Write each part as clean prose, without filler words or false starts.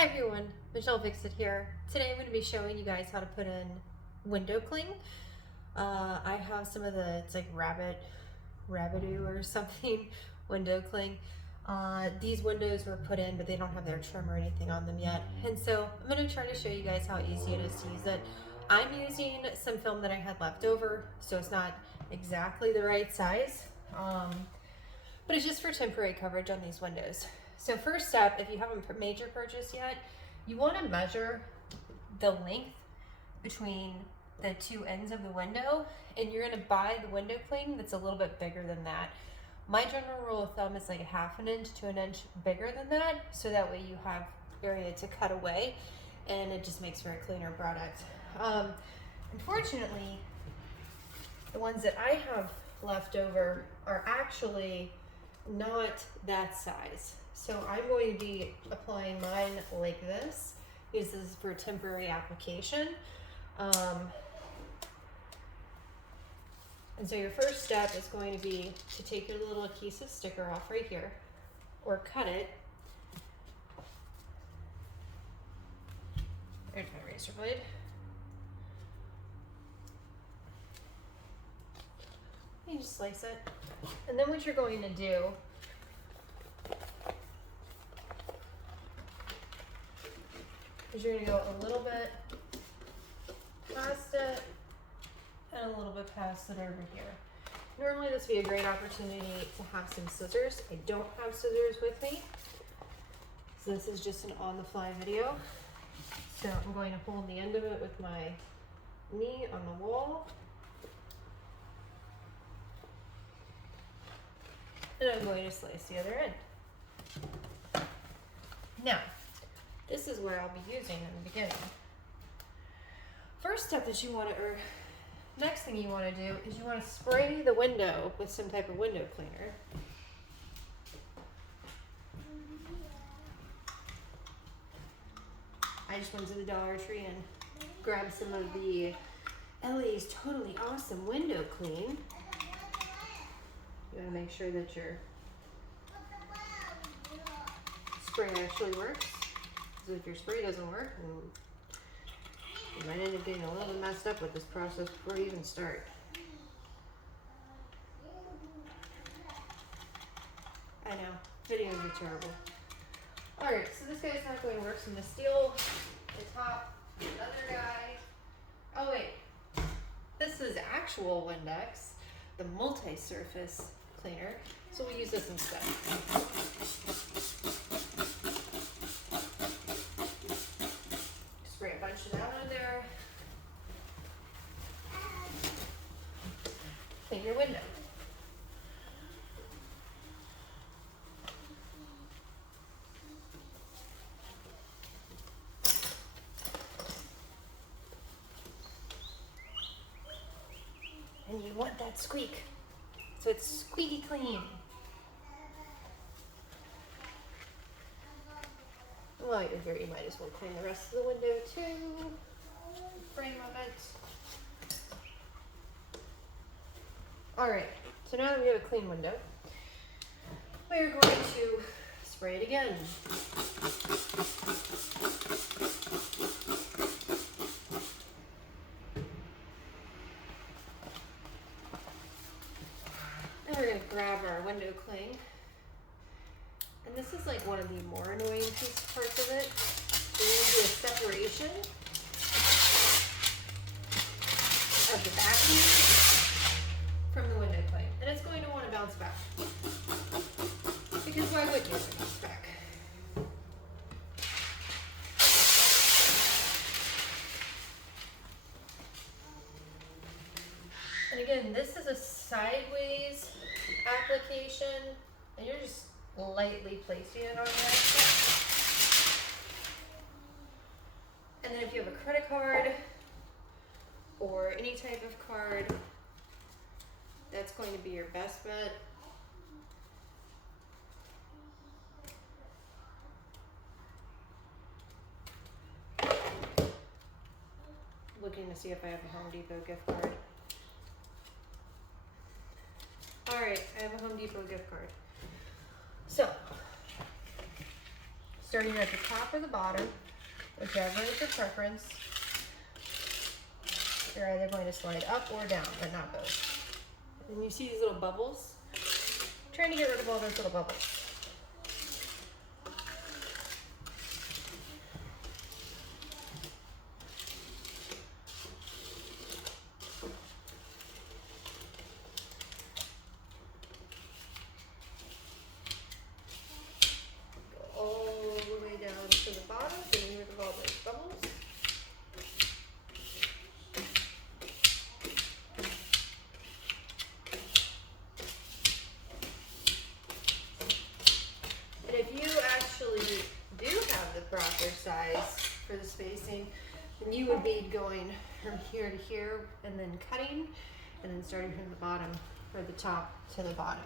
Hi everyone, Michelle Vixit here. Today I'm going to be showing you guys how to put in window cling. I have some of the, it's like Rabbidoo or something, window cling. These windows were put in, but they don't have their trim or anything on them yet. And so I'm going to try to show you guys how easy it is to use it. I'm using some film that I had left over, so it's not exactly the right size. But it's just for temporary coverage on these windows. So first step, if you haven't made your purchase yet, you want to measure the length between the two ends of the window, and you're going to buy the window cling that's a little bit bigger than that. My general rule of thumb is like 1/2 inch to 1 inch bigger than that, so that way you have area to cut away, and it just makes for a cleaner product. Unfortunately, the ones that I have left over are actually not that size. So I'm going to be applying mine like this, because this is for temporary application. And so your first step is going to be to take your little adhesive sticker off right here, or cut it. There's my razor blade. You just slice it. And then what you're going to do is you're going to go a little bit past it and a little bit past it over here. Normally this would be a great opportunity to have some scissors. I don't have scissors with me, so this is just an on-the-fly video. So I'm going to hold the end of it with my knee on the wall, and I'm going to slice the other end. Now, this is where I'll be using in the beginning. First step that you want to, or next thing you want to do is you want to spray the window with some type of window cleaner. I just went to the Dollar Tree and grabbed some of the LA's Totally Awesome Window Clean. You want to make sure that your spray actually works. So if your spray doesn't work, then you might end up getting a little messed up with this process before you even start. I know, videos are terrible. Alright, so this guy's not going to work, so I'm going to steal the top, the other guy. Oh wait, this is actual Windex, the multi-surface cleaner, so we'll use this instead. Spray a bunch of that on there. Clean your window. And you want that squeak, so it's squeaky clean. While you're here, you might as well clean the rest of the window too. Frame of it. Alright, so now that we have a clean window, we're going to spray it again. Then we're going to grab our window cling. And this is like one of the more annoying parts of it. We're going to do a separation of the backing from the window cling. And it's going to want to bounce back. Because why wouldn't you want to bounce back? And again, this is a sideways application, and you're just lightly placing it on there. And then if you have a credit card or any type of card, that's going to be your best bet. Looking to see if I have a Home Depot gift card. Alright, I have a Home Depot gift card. So, starting at the top or the bottom, whichever is your preference. You're either going to slide up or down, but not both. And you see these little bubbles? I'm trying to get rid of all those little bubbles. Go all the way down to the bottom, getting rid of all those bubbles. And if you actually do have the proper size for the spacing, then you would be going from here to here and then cutting, and then starting from the bottom for the top to the bottom.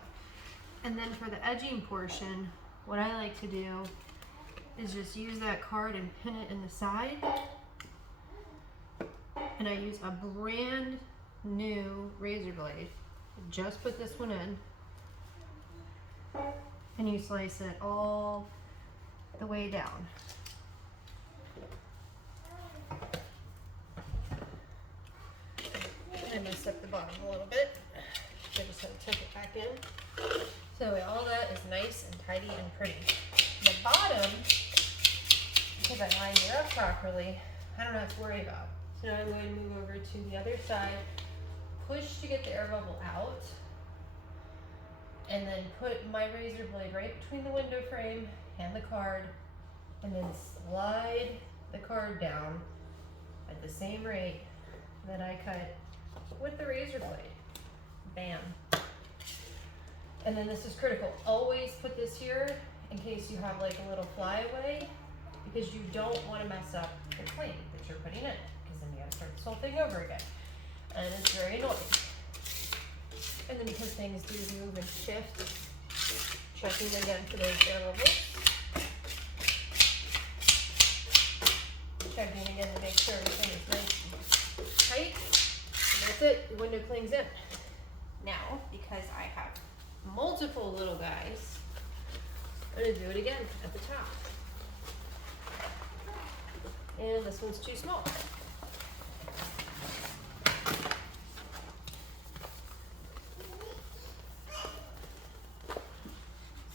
And then for the edging portion, what I like to do is just use that card and pin it in the side. And I use a brand new razor blade. Just put this one in. And you slice it all the way down. I messed up the bottom a little bit. I just had to tuck it back in. So all that is nice and tidy and pretty. The bottom, because I lined it up properly, I don't have to worry about. So now I'm going to move over to the other side, push to get the air bubble out, and then put my razor blade right between the window frame and the card, and then slide the card down at the same rate that I cut with the razor blade. Bam. And then this is critical. Always put this here in case you have like a little flyaway, because you don't want to mess up the cling that you're putting in, because then you got to start this whole thing over again. And it's very annoying. And then because things do move and shift, checking again for those air bubbles. Checking again to make sure everything is nice and tight. And that's it, the window clings in. Now, because I have multiple little guys, I'm going to do it again at the top. And this one's too small.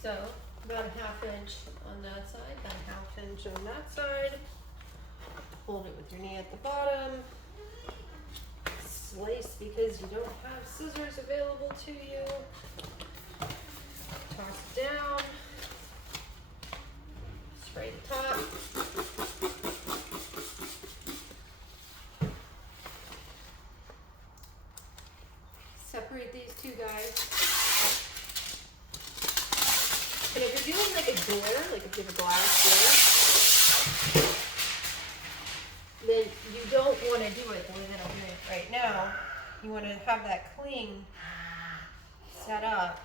So, about a ½ inch on that side, about a ½ inch on that side. Hold it with your knee at the bottom. Slice because you don't have scissors available to you. Toss it down. Spray the top. Separate these two guys. And if you're doing like a door, like if you have a glass door, then you don't want to do it the way that I'm doing it right now. You want to have that cling set up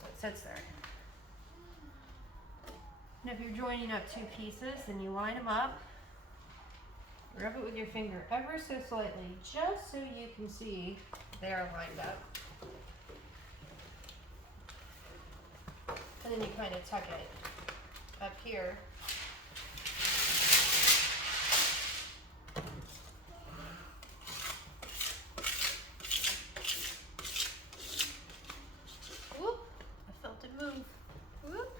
so it sits there. And if you're joining up two pieces, then you line them up, rub it with your finger ever so slightly, just so you can see they are lined up. And then you kind of tuck it up here. Whoop, I felt it move. Whoop.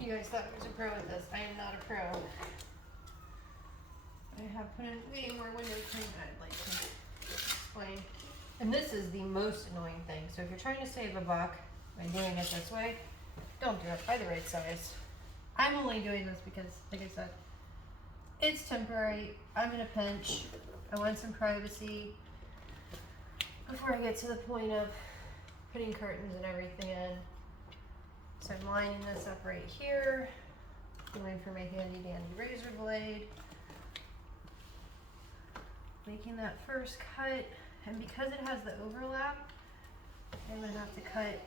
You guys thought I was a pro at this. I am not a pro. I have put in way more window cling than I'd like to explain. And this is the most annoying thing. So if you're trying to save a buck by doing it this way, don't do it. Buy the right size. I'm only doing this because, like I said, it's temporary. I'm in a pinch. I want some privacy before I get to the point of putting curtains and everything in. So I'm lining this up right here, going for my handy dandy razor blade, making that first cut, and because it has the overlap, I'm going to have to cut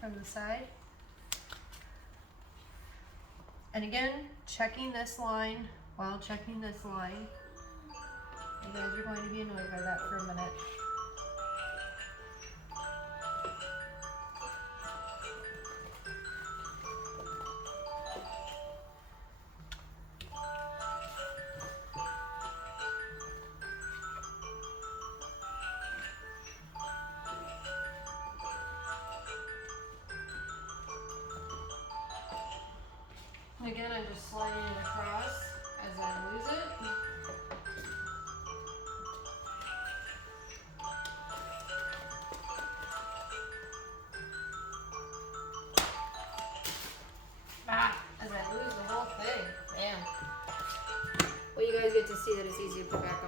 from the side. And again, checking this line while checking this line. You guys are going to be annoyed by that for a minute. And again, I'm just sliding it across as I lose it. As I lose the whole thing. Man. Well, you guys get to see that it's easy to put back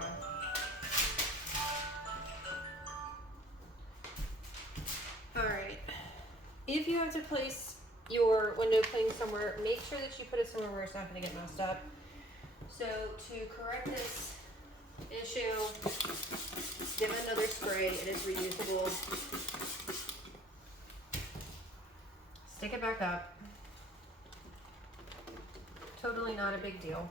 on. Alright. If you have to place your window cling somewhere, make sure that you put it somewhere where it's not going to get messed up. So to correct this issue, give it another spray. It is reusable. Stick it back up. Totally not a big deal.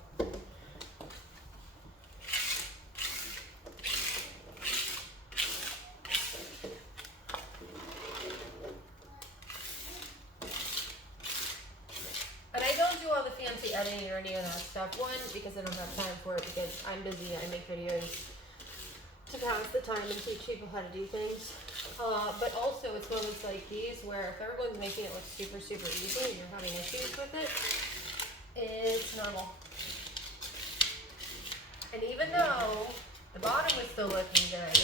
And I don't do all the fancy editing or any of that stuff. One, because I don't have time for it, because I'm busy. I make videos to pass the time and teach people how to do things. But also, it's moments like these where if everyone's making it look super, super easy and you're having issues with it, it's normal. And even though the bottom was still looking good,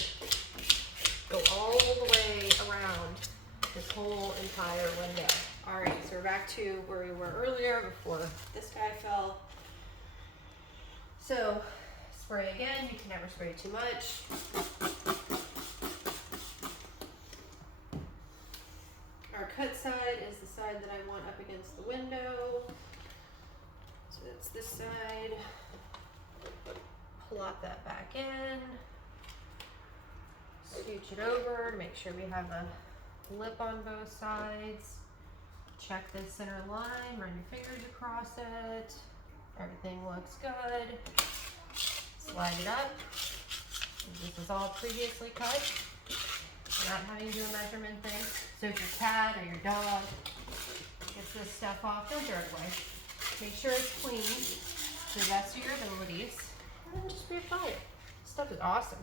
go all the way around this whole entire window. Alright, so we're back to where we were earlier before this guy fell. So, spray again. You can never spray too much. Our cut side is the side that I want up against the window. So that's this side. Plop that back in. Scooch it over to make sure we have a lip on both sides. Check the center line, run your fingers across it. Everything looks good. Slide it up. This is all previously cut. You're not having to do a measurement thing. So if your cat or your dog gets this stuff off, don't throw it away. Make sure it's clean to the best of your abilities. And then just reapply it. This stuff is awesome.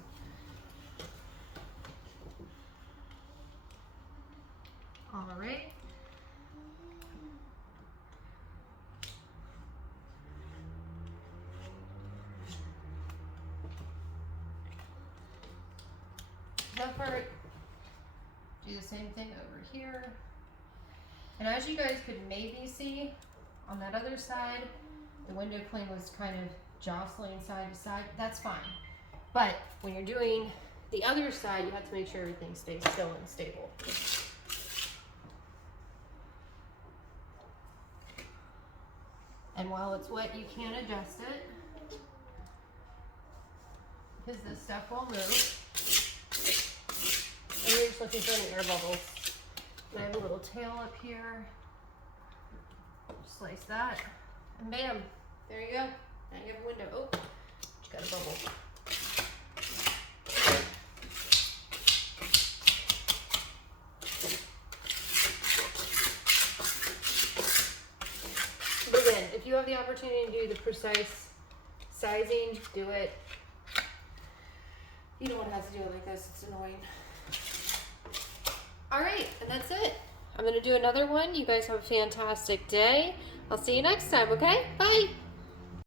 Alright. That part, do the same thing over here. And as you guys could maybe see, on that other side, the window cling was kind of jostling side to side. That's fine. But when you're doing the other side, you have to make sure everything stays still and stable. And while it's wet, you can adjust it, because this stuff will move. And you're just looking for any air bubbles. And I have a little tail up here. Slice that, and bam, there you go. Now you have a window. Oh, you got a bubble. But again, if you have the opportunity to do the precise sizing, do it. You don't want to have to do it like this, it's annoying. Alright, and that's it. I'm going to do another one. You guys have a fantastic day. I'll see you next time, okay? Bye!